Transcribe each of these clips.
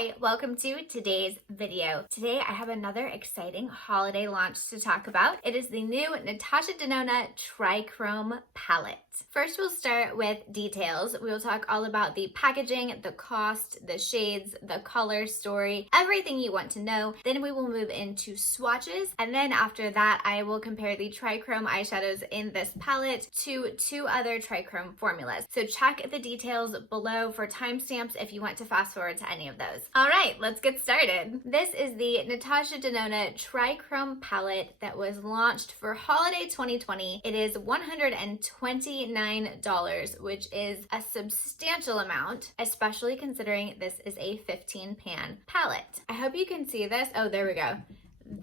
Hi, welcome to today's video. Today I have another exciting holiday launch to talk about. It is the new Natasha Denona Trichrome palette. First, we'll start with details. We will talk all about the packaging, the cost, the shades, the color story, everything you want to know. Then we will move into swatches, and then after that I will compare the Trichrome eyeshadows in this palette to two other Trichrome formulas. So check the details below for timestamps if you want to fast forward to any of those. All right, let's get started. This is the Natasha Denona Trichrome palette that was launched for holiday 2020. It is $129, which is a substantial amount, especially considering this is a 15 pan palette. I hope you can see this. Oh, there we go.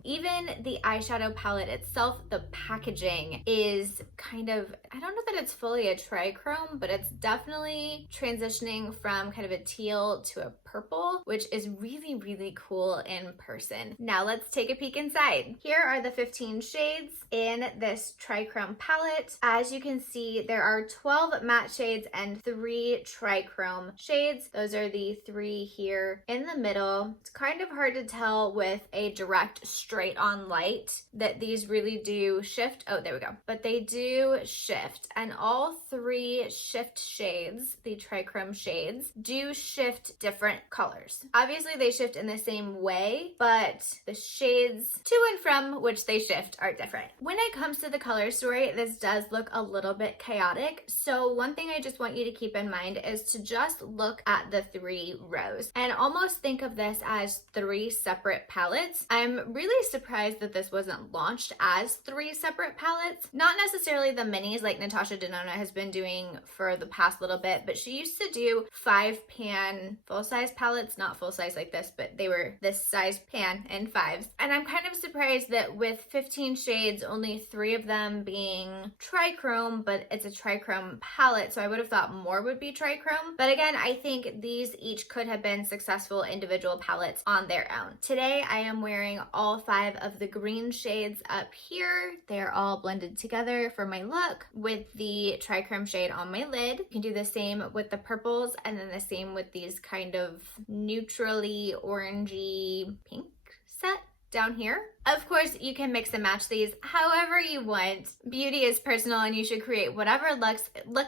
Even the eyeshadow palette itself, the packaging is kind of, I don't know that it's fully a trichrome, but it's definitely transitioning from kind of a teal to a purple, which is really, really cool in person. Now let's take a peek inside. Here are the 15 shades in this trichrome palette. As you can see, there are 12 matte shades and 3 trichrome shades. Those are the 3 here in the middle. It's kind of hard to tell with a direct straight on light that these really do shift. Oh, there we go. But they do shift, and all 3 shift shades, the trichrome shades, do shift different colors. Obviously they shift in the same way, but the shades to and from which they shift are different. When it comes to the color story, this does look a little bit chaotic. So one thing I just want you to keep in mind is to just look at the 3 rows and almost think of this as 3 separate palettes. I'm really surprised that this wasn't launched as 3 separate palettes. Not necessarily the minis like Natasha Denona has been doing for the past little bit, but she used to do 5 pan full-size palettes, not full-size like this, but they were this size pan in 5s. And I'm kind of surprised that with 15 shades, only 3 of them being trichrome, but it's a trichrome palette, so I would have thought more would be trichrome. But again, I think these each could have been successful individual palettes on their own. Today, I am wearing all 5 of the green shades up here. They're all blended together for my look with the trichrome shade on my lid. You can do the same with the purples, and then the same with these kind of neutrally orangey pink set down here. Of course, you can mix and match these however you want. Beauty is personal and you should create whatever look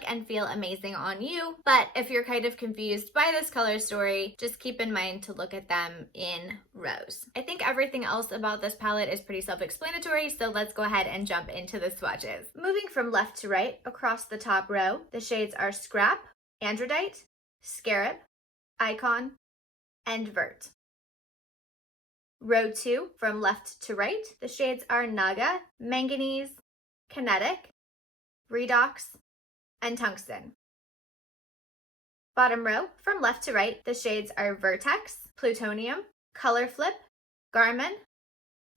and feel amazing on you. But if you're kind of confused by this color story, just keep in mind to look at them in rows. I think everything else about this palette is pretty self-explanatory, so let's go ahead and jump into the swatches. Moving from left to right across the top row, the shades are Scrap, Androdite, Scarab, Icon, and Vert. Row 2, from left to right, the shades are Naga, Manganese, Kinetic, Redox, and Tungsten. Bottom row, from left to right, the shades are Vertex, Plutonium, Color Flip, Garmin,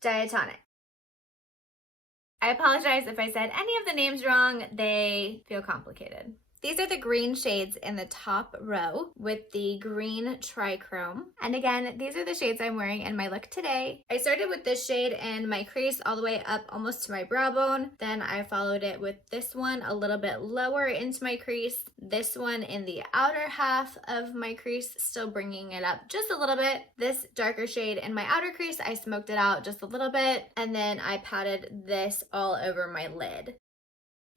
Diatonic. I apologize if I said any of the names wrong, they feel complicated. These are the green shades in the top row with the green trichrome. And again, these are the shades I'm wearing in my look today. I started with this shade in my crease all the way up almost to my brow bone. Then I followed it with this one a little bit lower into my crease. This one in the outer half of my crease, still bringing it up just a little bit. This darker shade in my outer crease, I smoked it out just a little bit. And then I patted this all over my lid.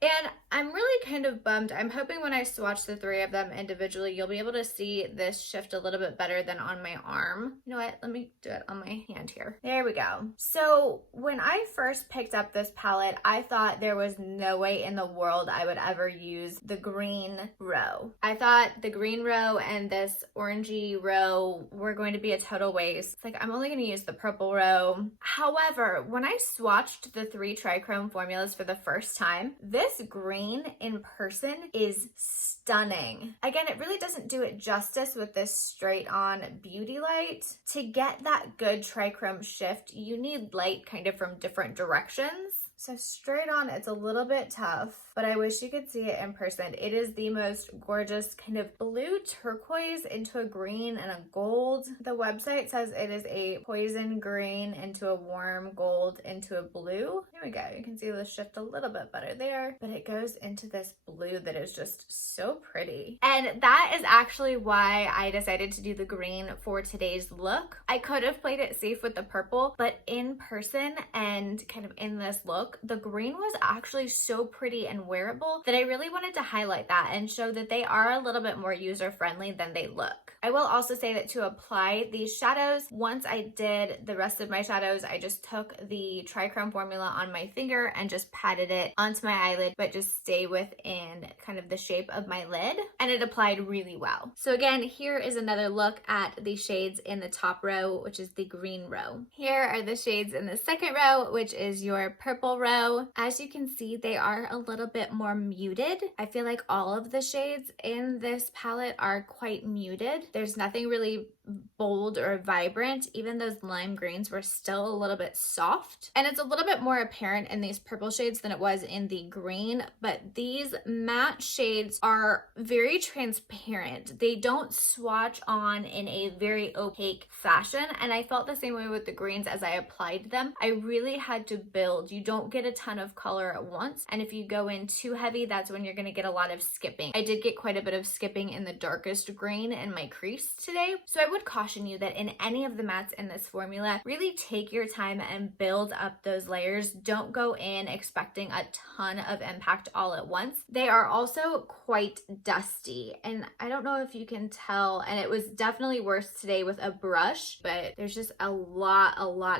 And I'm really kind of bummed. I'm hoping when I swatch the 3 of them individually, you'll be able to see this shift a little bit better than on my arm. You know what? Let me do it on my hand here. There we go. So when I first picked up this palette, I thought there was no way in the world I would ever use the green row. I thought the green row and this orangey row were going to be a total waste. It's like, I'm only going to use the purple row. However, when I swatched the 3 trichrome formulas for the first time, this green in person is stunning. Again, it really doesn't do it justice with this straight on beauty light. To get that good trichrome shift, you need light kind of from different directions. So straight on, it's a little bit tough, but I wish you could see it in person. It is the most gorgeous kind of blue turquoise into a green and a gold. The website says it is a poison green into a warm gold into a blue. Here we go. You can see the shift a little bit better there, but it goes into this blue that is just so pretty. And that is actually why I decided to do the green for today's look. I could have played it safe with the purple, but in person and kind of in this look, the green was actually so pretty and wearable that I really wanted to highlight that and show that they are a little bit more user-friendly than they look. I will also say that to apply these shadows, once I did the rest of my shadows, I just took the Triocrhome formula on my finger and just patted it onto my eyelid, but just stay within kind of the shape of my lid, and it applied really well. So again, here is another look at the shades in the top row, which is the green row. Here are the shades in the second row, which is your purple row. As you can see, they are a little bit more muted. I feel like all of the shades in this palette are quite muted. There's nothing really bold or vibrant. Even those lime greens were still a little bit soft. And it's a little bit more apparent in these purple shades than it was in the green, but these matte shades are very transparent. They don't swatch on in a very opaque fashion, and I felt the same way with the greens as I applied them. I really had to build. You don't get a ton of color at once, and if you go in too heavy, that's when you're going to get a lot of skipping. I did get quite a bit of skipping in the darkest green in my crease today, so I would caution you that in any of the mattes in this formula, really take your time and build up those layers. Don't go in expecting a ton of impact all at once. They are also quite dusty, and I don't know if you can tell, and it was definitely worse today with a brush, but there's just a lot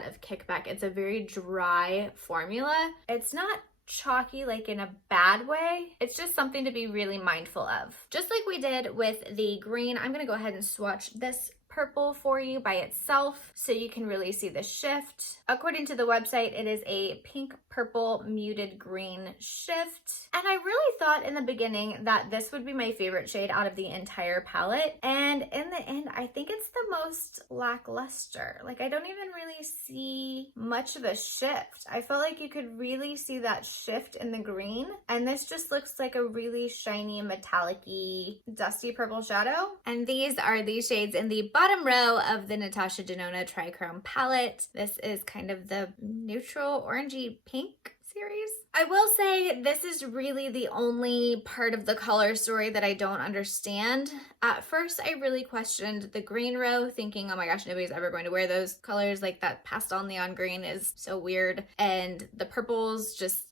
of kickback. It's a very dry formula. It's not chalky like in a bad way. It's just something to be really mindful of. Just like we did with the green, I'm gonna go ahead and swatch this purple for you by itself so you can really see the shift. According to the website, it is a pink purple muted green shift. And I really thought in the beginning that this would be my favorite shade out of the entire palette. And in the end, I think it's the most lackluster. Like, I don't even really see much of a shift. I felt like you could really see that shift in the green. And this just looks like a really shiny, metallic-y, dusty purple shadow. And these are the shades in the bottom row of the Natasha Denona Trichrome palette. This is kind of the neutral orangey pink series. I will say this is really the only part of the color story that I don't understand. At first, I really questioned the green row, thinking, oh my gosh, nobody's ever going to wear those colors. Like, that pastel neon green is so weird. And the purples, just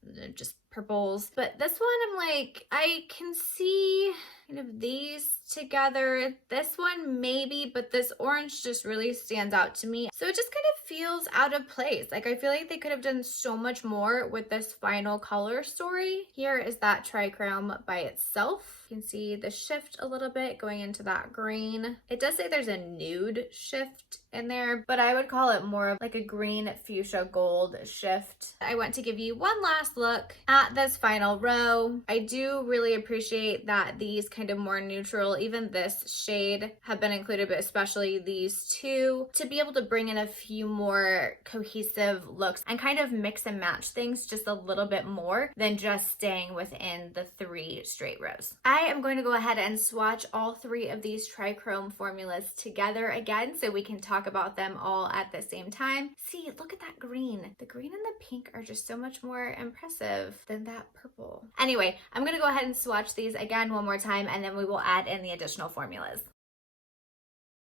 purples. But this one, I'm like, I can see kind of these together. This one maybe, but this orange just really stands out to me. So it just kind of feels out of place. Like, I feel like they could have done so much more with this final color story. Here is that Triochrome by itself. You can see the shift a little bit going into that green. It does say there's a nude shift in there, but I would call it more of like a green fuchsia gold shift. I want to give you one last look at this final row. I do really appreciate that these kind of more neutral, even this shade, have been included, but especially these two, to be able to bring in a few more cohesive looks and kind of mix and match things just a little bit more than just staying within the 3 straight rows. I am going to go ahead and swatch all 3 of these Triochrome formulas together again so we can talk about them all at the same time. See, look at that green. The green and the pink are just so much more impressive than that purple. Anyway, I'm going to go ahead and swatch these again one more time, and then we will add in the additional formulas.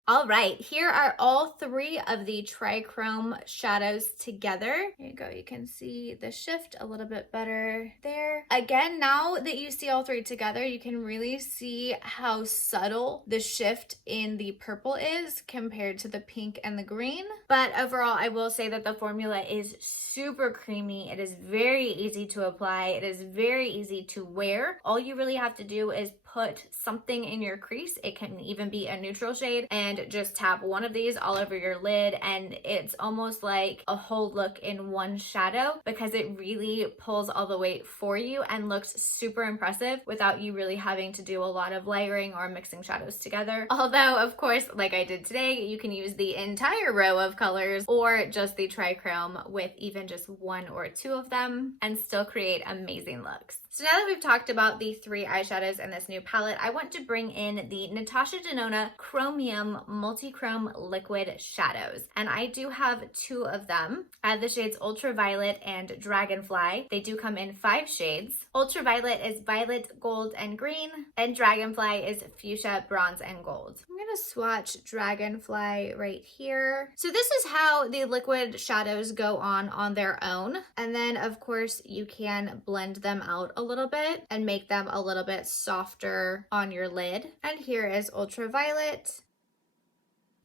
All right, here are all 3 of the Triochrome shadows together. Here you go, you can see the shift a little bit better there. Again, now that you see all 3 together, you can really see how subtle the shift in the purple is compared to the pink and the green. But overall, I will say that the formula is super creamy. It is very easy to apply. It is very easy to wear. All you really have to do is put something in your crease. It can even be a neutral shade, and just tap one of these all over your lid, and it's almost like a whole look in one shadow because it really pulls all the weight for you and looks super impressive without you really having to do a lot of layering or mixing shadows together. Although, of course, like I did today, you can use the entire row of colors or just the trichrome with even just one or two of them and still create amazing looks. So now that we've talked about the 3 eyeshadows in this new palette, I want to bring in the Natasha Denona Chromium Multichrome Liquid Shadows. And I do have 2 of them. I have the shades Ultraviolet and Dragonfly. They do come in 5 shades. Ultraviolet is violet, gold, and green, and Dragonfly is fuchsia, bronze, and gold. I'm gonna swatch Dragonfly right here. So this is how the liquid shadows go on their own. And then of course you can blend them out a little bit and make them a little bit softer on your lid. And here is Ultraviolet.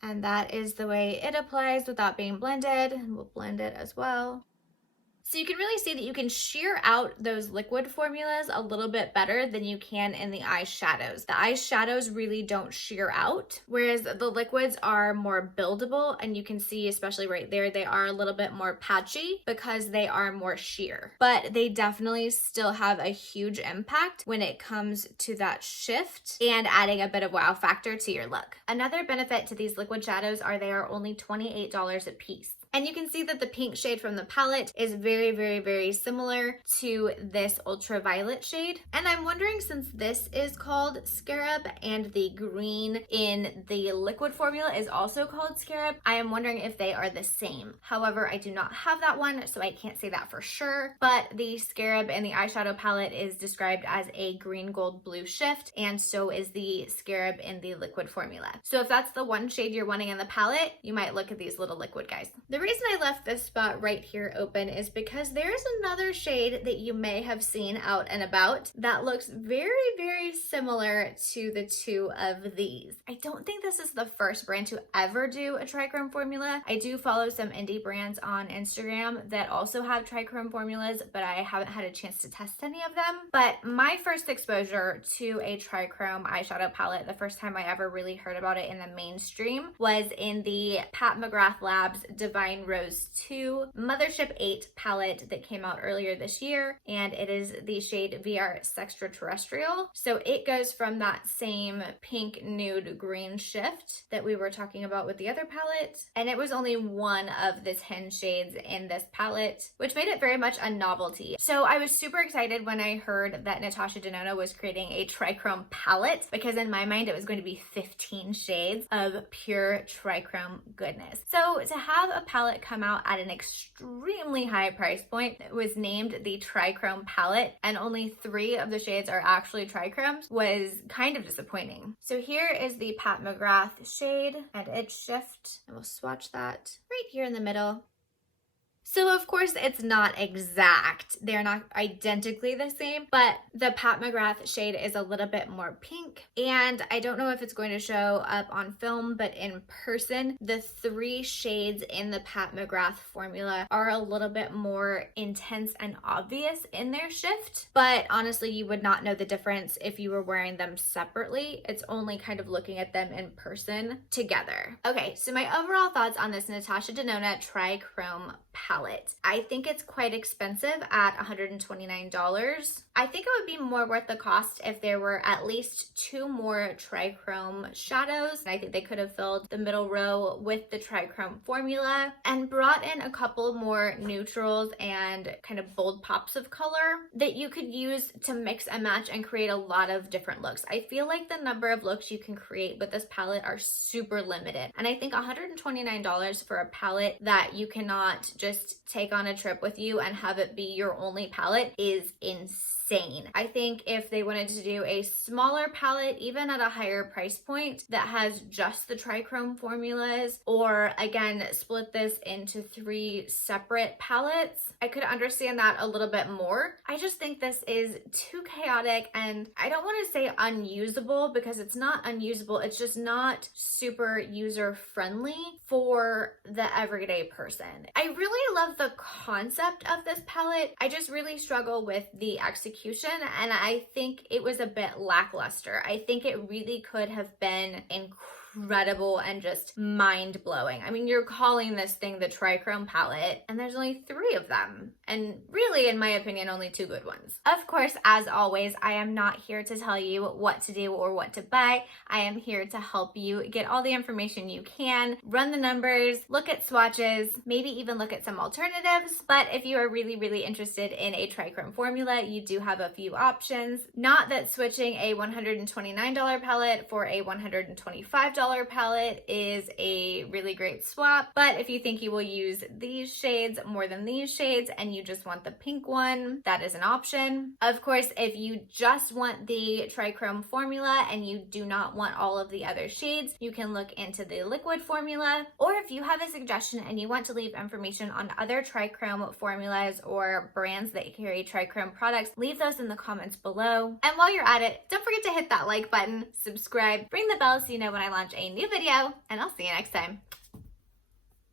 And that is the way it applies without being blended. And we'll blend it as well. So you can really see that you can sheer out those liquid formulas a little bit better than you can in the eyeshadows. The eyeshadows really don't sheer out, whereas the liquids are more buildable, and you can see, especially right there, they are a little bit more patchy because they are more sheer. But they definitely still have a huge impact when it comes to that shift and adding a bit of wow factor to your look. Another benefit to these liquid shadows are they are only $28 a piece. And you can see that the pink shade from the palette is very, very, very similar to this ultraviolet shade. And I'm wondering, since this is called Scarab and the green in the liquid formula is also called Scarab, I am wondering if they are the same. However, I do not have that one, so I can't say that for sure. But the Scarab in the eyeshadow palette is described as a green, gold, blue shift, and so is the Scarab in the liquid formula. So if that's the one shade you're wanting in the palette, you might look at these little liquid guys. The reason I left this spot right here open is because there's another shade that you may have seen out and about that looks very, very similar to the 2 of these. I don't think this is the first brand to ever do a trichrome formula. I do follow some indie brands on Instagram that also have trichrome formulas, but I haven't had a chance to test any of them. But my first exposure to a trichrome eyeshadow palette, the first time I ever really heard about it in the mainstream, was in the Pat McGrath Labs Divine Rose 2 Mothership 8 palette that came out earlier this year, and it is the shade VR Sextraterrestrial. So it goes from that same pink, nude, green shift that we were talking about with the other palette, and it was only one of the 10 shades in this palette, which made it very much a novelty. So I was super excited when I heard that Natasha Denona was creating a trichrome palette, because in my mind it was going to be 15 shades of pure trichrome goodness. So to have a palette come out at an extremely high price point, it was named the Trichrome palette, and only 3 of the shades are actually trichromes, was kind of disappointing. So here is the Pat McGrath shade and its shift, and we'll swatch that right here in the middle. So of course it's not exact, they're not identically the same, but the Pat McGrath shade is a little bit more pink, and I don't know if it's going to show up on film, but in person, the 3 shades in the Pat McGrath formula are a little bit more intense and obvious in their shift, but honestly you would not know the difference if you were wearing them separately. It's only kind of looking at them in person together. Okay, so my overall thoughts on this Natasha Denona Trichrome palette. I think it's quite expensive at $129. I think it would be more worth the cost if there were at least 2 more trichrome shadows. I think they could have filled the middle row with the trichrome formula and brought in a couple more neutrals and kind of bold pops of color that you could use to mix and match and create a lot of different looks. I feel like the number of looks you can create with this palette are super limited, and I think $129 for a palette that you cannot just take on a trip with you and have it be your only palette is insane. I think if they wanted to do a smaller palette, even at a higher price point, that has just the trichrome formulas, or again, split this into 3 separate palettes, I could understand that a little bit more. I just think this is too chaotic, and I don't want to say unusable because it's not unusable, it's just not super user friendly for the everyday person. I really love the concept of this palette. I just really struggle with the execution, and I think it was a bit lackluster. I think it really could have been incredible and just mind-blowing. I mean, you're calling this thing the Triochrome palette, and there's only 3 of them, and really, in my opinion, only 2 good ones. Of course, as always, I am not here to tell you what to do or what to buy. I am here to help you get all the information you can, run the numbers, look at swatches, maybe even look at some alternatives. But if you are really, really interested in a Triochrome formula, you do have a few options. Not that switching a $129 palette for a $125 palette is a really great swap, but if you think you will use these shades more than these shades and you just want the pink one, that is an option. Of course, if you just want the Triochrome formula and you do not want all of the other shades, you can look into the liquid formula. Or if you have a suggestion and you want to leave information on other Triochrome formulas or brands that carry Triochrome products, leave those in the comments below. And while you're at it, don't forget to hit that like button, subscribe, ring the bell so you know when I launch a new video, and I'll see you next time.